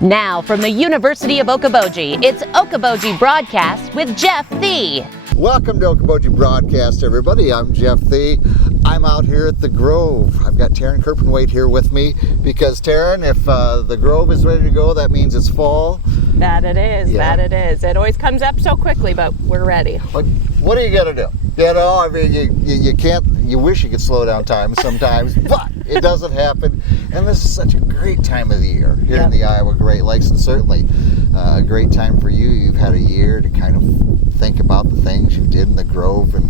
Now from the University of Okoboji, it's Okoboji Broadcast with Jeff Thee. Welcome to Okoboji Broadcast, everybody. I'm Jeff Thee. I'm out here at the Grove. I've got Taryn Turpgeweit here with me because, Taryn, if the Grove is ready to go, that means it's fall. That it is, that it is. It always comes up so quickly, but we're ready. What are you going to do? You know, I mean, you can't, you wish you could slow down time sometimes, but it doesn't happen. And this is such a great time of the year here in the Iowa Great Lakes, and certainly a great time for you. You've had a year to kind of think about the things you did in the Grove, and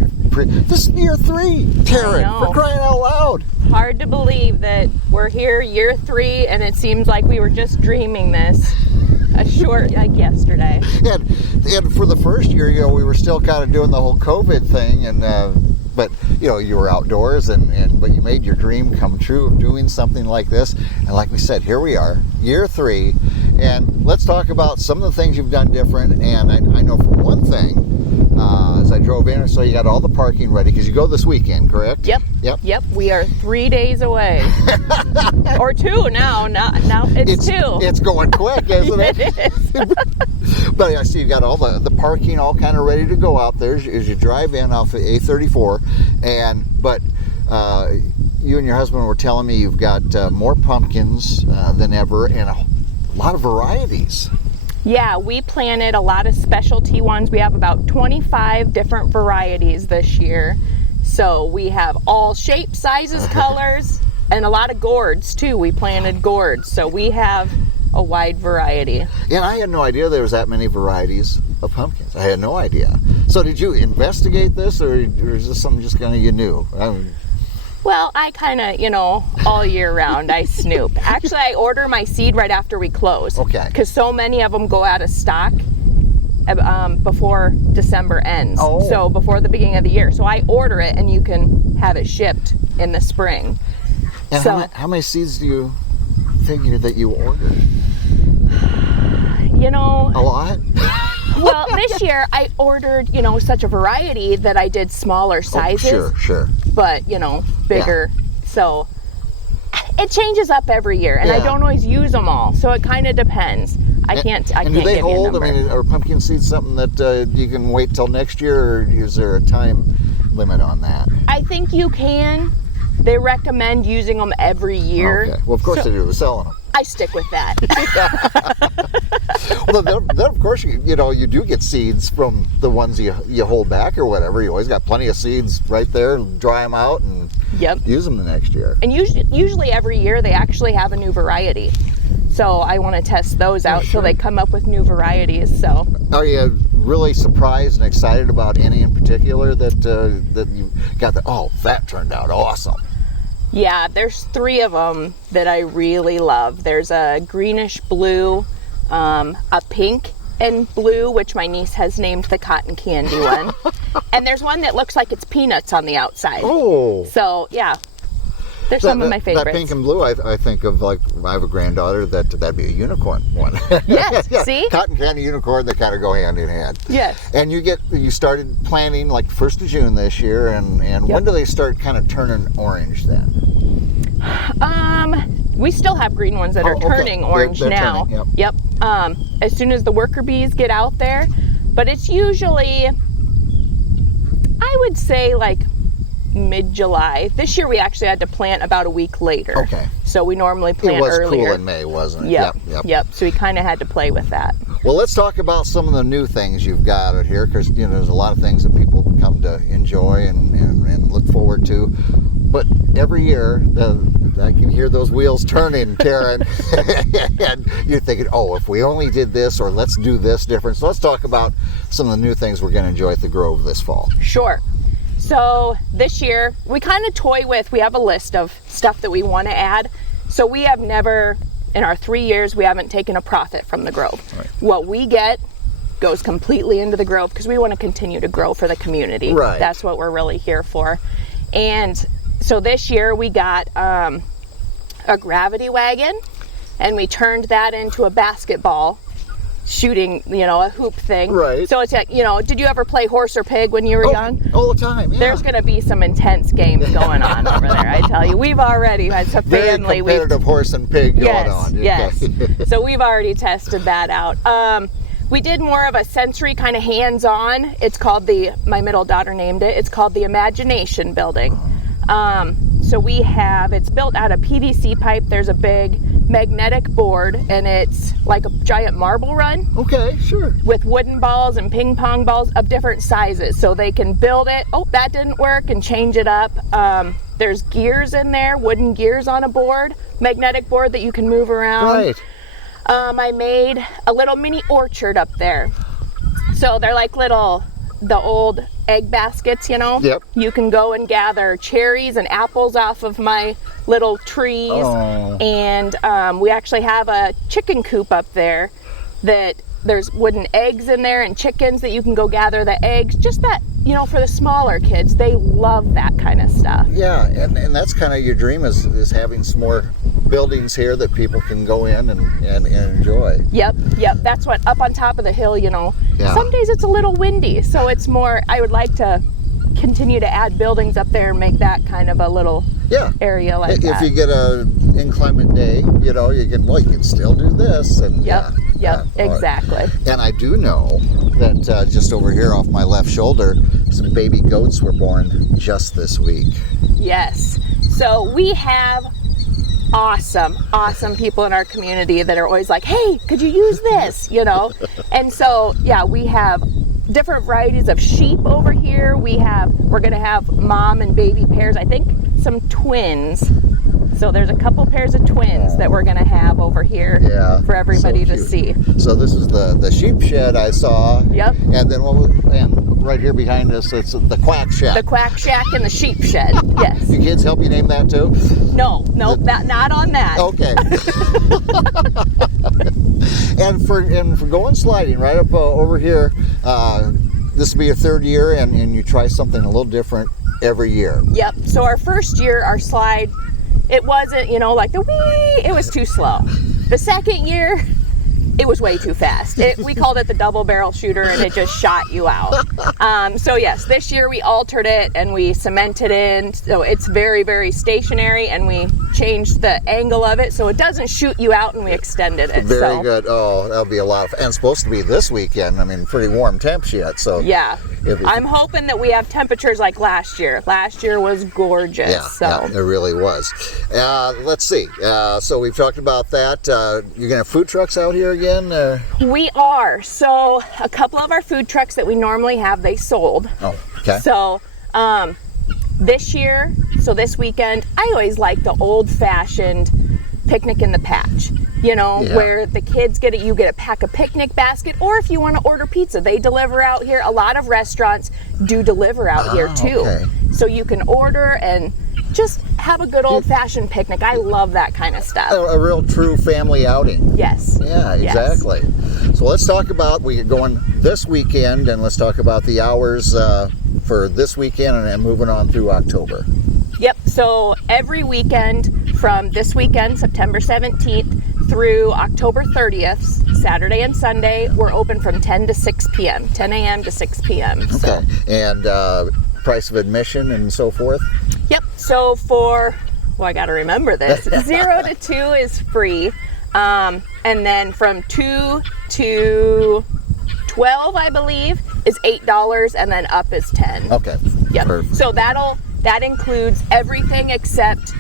this is year 3, Taryn, for crying out loud. Hard to believe that we're here year 3, and it seems like we were just dreaming this like yesterday. And for the first year, you know, we were still kind of doing the whole COVID thing, and but you know, you were outdoors, but you made your dream come true of doing something like this. And like we said, here we are, year 3, and let's talk about some of the things you've done different. And I know for one thing, as I drove in, so you got all the parking ready because you go this weekend, correct? Yep. We are 3 days away, or 2 now. Now it's 2. It's going quick, isn't it? It is. But I see you got all the parking all kind of ready to go out there as you drive in off of A34, but you and your husband were telling me you've got more pumpkins than ever and a lot of varieties. Yeah, we planted a lot of specialty ones. We have about 25 different varieties this year. So we have all shapes, sizes, colors, and a lot of gourds too. We planted gourds, so we have a wide variety. And I had no idea there was that many varieties of pumpkins. I had no idea. So did you investigate this, or is this something just kind of you knew? Well, I kind of, all year round, I snoop. Actually, I order my seed right after we close. Okay. Because so many of them go out of stock before December ends. Oh. So before the beginning of the year. So I order it, and you can have it shipped in the spring. And so, how many seeds do you figure that you ordered? A lot? Well, this year I ordered, such a variety that I did smaller sizes. Oh, sure. But, bigger. Yeah. So it changes up every year, and I don't always use them all. So it kind of depends. I can't do they give you a number. I mean, are pumpkin seeds something that you can wait till next year, or is there a time limit on that? I think you can. They recommend using them every year. Okay. Well, of course they do. They're selling them. I stick with that. Well, then of course, you do get seeds from the ones you hold back or whatever. You always got plenty of seeds right there. Dry them out and use them the next year. And usually every year they actually have a new variety. So I want to test those out so they come up with new varieties. So are you really surprised and excited about any in particular that you got that turned out awesome? Yeah, there's 3 of them that I really love. There's a greenish blue, a pink and blue, which my niece has named the cotton candy one. And there's one that looks like it's peanuts on the outside. Oh. So, yeah. They're some of my favorites. That pink and blue, I think of, like, I have a granddaughter, that'd be a unicorn one. Yes, see? Cotton candy, unicorn, they kind of go hand in hand. Yes. And you started planting like 1st of June this year, and when do they start kind of turning orange then? We still have green ones that are turning orange they're now. Turning, yep. As soon as the worker bees get out there, but it's usually, I would say, like mid-July. This year we actually had to plant about a week later. Okay. So we normally plant earlier. It was cool in May, wasn't it? Yep. So we kind of had to play with that. Well, let's talk about some of the new things you've got out here, because there's a lot of things that people come to enjoy and look forward to. But every year, I can hear those wheels turning, Taryn, and you're thinking, if we only did this, or let's do this different. So let's talk about some of the new things we're going to enjoy at the Grove this fall. Sure. So this year, we kind of toy with, we have a list of stuff that we want to add. So we have never, in our 3 years, we haven't taken a profit from the Grove. Right. What we get goes completely into the Grove because we want to continue to grow for the community. Right. That's what we're really here for. And so this year we got a gravity wagon, and we turned that into a basketball shooting, a hoop thing. Right. So it's, did you ever play horse or pig when you were young? All the time, yeah. There's going to be some intense games going on over there, I tell family. We've already had some family. Very competitive horse and pig going on. Yes. So we've already tested that out. We did more of a sensory kind of hands-on. It's called my middle daughter named it. It's called the Imagination Building. So it's built out of PVC pipe. There's a big magnetic board, and it's like a giant marble run. Okay, sure. With wooden balls and ping pong balls of different sizes. So they can build it. Oh, that didn't work, and change it up. There's gears in there, wooden gears on a board, magnetic board that you can move around. Right. I made a little mini orchard up there. So they're like the old egg baskets, Yep. You can go and gather cherries and apples off of my little trees. Oh. And we actually have a chicken coop up there that there's wooden eggs in there and chickens that you can go gather the eggs. Just that, for the smaller kids, they love that kind of stuff. Yeah, and that's kind of your dream is having some more buildings here that people can go in and enjoy. Yep. That's what, up on top of the hill, Yeah. Some days it's a little windy, so it's more, I would like to continue to add buildings up there and make that kind of a little area like that. If you get a inclement day, you can still do this. And Yep, exactly. And I do know that just over here off my left shoulder, some baby goats were born just this week. Yes. So we have awesome people in our community that are always like, hey, could you use this? And so, we have different varieties of sheep over here. We're going to have mom and baby pairs. I think some twins. So there's a couple pairs of twins that we're going to have over here for everybody to see. So this is the sheep shed I saw. Yep. And then right here behind us, it's the quack shack. The quack shack and the sheep shed. Yes. Your kids help you name that too? No, not on that. Okay. And for going sliding right up over here, this will be your third year, and you try something a little different every year. Yep. So our first year, our slide, it wasn't, like the wee, it was too slow. The second year, it was way too fast. We called it the double barrel shooter, and it just shot you out. So yes, this year we altered it and we cemented in, so it's very, very stationary, and we changed the angle of it so it doesn't shoot you out, and we extended it. Very good. Oh, that'll be a lot of fun. And it's supposed to be this weekend. I mean, pretty warm temps yet. So yeah, I'm hoping that we have temperatures like last year. Last year was gorgeous. Yeah, it really was. Let's see. So we've talked about that. You're gonna have food trucks out here again? We are. So a couple of our food trucks that we normally have, they sold. Oh, okay. So this year, this weekend, I always like the old-fashioned picnic in the patch. Where the kids you get a pack of picnic basket, or if you want to order pizza, they deliver out here. A lot of restaurants do deliver out here too. Okay. So you can order and just have a good old-fashioned picnic. I love that kind of stuff. A real true family outing. Yes. Yeah, exactly. Yes. So let's talk about, we're going this weekend, and let's talk about the hours for this weekend and then moving on through October. Yep. So every weekend from this weekend, September 17th, through October 30th, Saturday and Sunday, we're open from 10 to 6 p.m., 10 a.m. to 6 p.m. Okay. So. And price of admission and so forth? Yep. So I got to remember this, 0 to 2 is free. And then from 2 to 12, I believe, is $8, and then up is $10. Okay. Yep. Perfect. So that includes everything except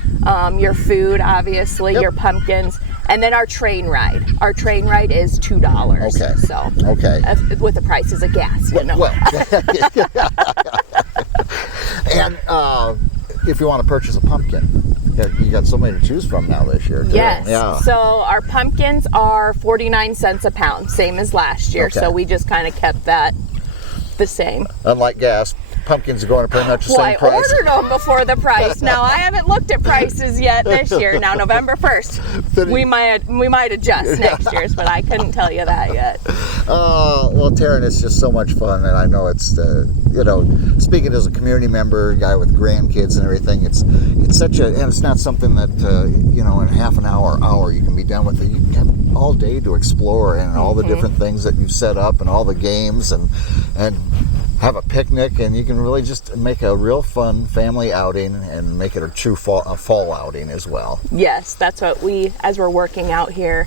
your food, obviously, your pumpkins, and then our train ride. Our train ride is $2. Okay. So with the prices of gas, Well. And if you want to purchase a pumpkin, you got so many to choose from now this year. Yes. Yeah. So our pumpkins are 49 cents a pound, same as last year. Okay. So we just kind of kept that the same. Unlike gas, pumpkins are going to pretty much the same price. I ordered them before the price. Now I haven't looked at prices yet this year. Now November 1st, we might adjust next year's, but I couldn't tell you that yet. Well, Taryn, it's just so much fun, and I know it's speaking as a community member, a guy with grandkids and everything, it's such and it's not something that in half an hour you can be done with it. You can have all day to explore and all the different things that you've set up and all the games and have a picnic, and you can really just make a real fun family outing and make it a true fall outing as well. Yes, that's what as we're working out here,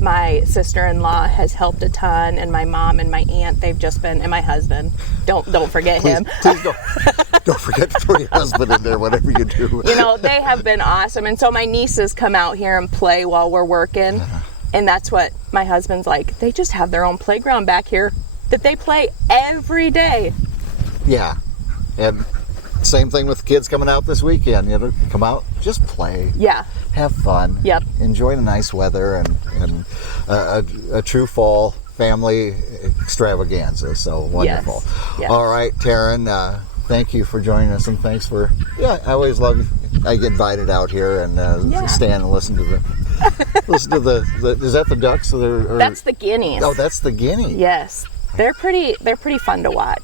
my sister-in-law has helped a ton, and my mom and my aunt, they've just been, and my husband, don't forget him. Please don't forget to throw your husband in there, whatever you do. You know, they have been awesome. And so my nieces come out here and play while we're working. And that's what my husband's like. They just have their own playground back here that they play every day. Yeah. And same thing with kids coming out this weekend. You know, come out, just play. Yeah. Have fun. Yep. Enjoy the nice weather and a true fall family extravaganza. So wonderful. Yes. All right, Taryn, thank you for joining us, and thanks for, I always love, I get invited out here and stand and listen to the, is that the ducks? That's the guineas. Oh, that's the guinea. Yes. They're pretty fun to watch.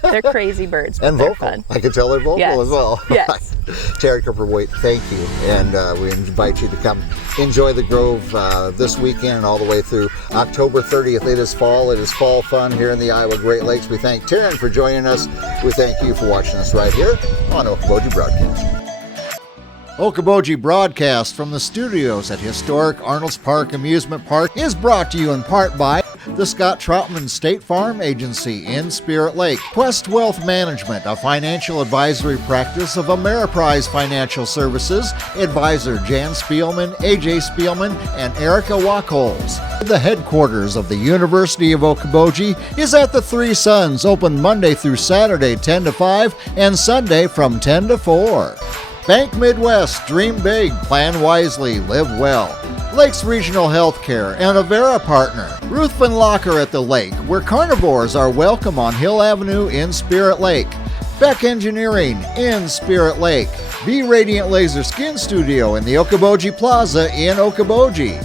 They're crazy birds, but and they're vocal. fun. I can tell they're vocal as well. Yes. Taryn Turpgeweit, thank you. And we invite you to come enjoy the Grove this weekend and all the way through October 30th. It is fall. It is fall fun here in the Iowa Great Lakes. We thank Taryn for joining us. We thank you for watching us right here on Okoboji Broadcast. Okoboji Broadcast from the studios at historic Arnold's Park Amusement Park is brought to you in part by the Scott Troutman State Farm Agency in Spirit Lake, Quest Wealth Management, a financial advisory practice of Ameriprise Financial Services, advisor Jan Spielman, AJ Spielman, and Erica Wachholz. The headquarters of the University of Okoboji is at the Three Sons, open Monday through Saturday 10 to 5 and Sunday from 10 to 4. Bank Midwest, dream big, plan wisely, live well. Lakes Regional Healthcare and Avera Partner. Ruthven Locker at the Lake, where carnivores are welcome on Hill Avenue in Spirit Lake. Beck Engineering in Spirit Lake. Be Radiant Laser Skin Studio in the Okoboji Plaza in Okoboji.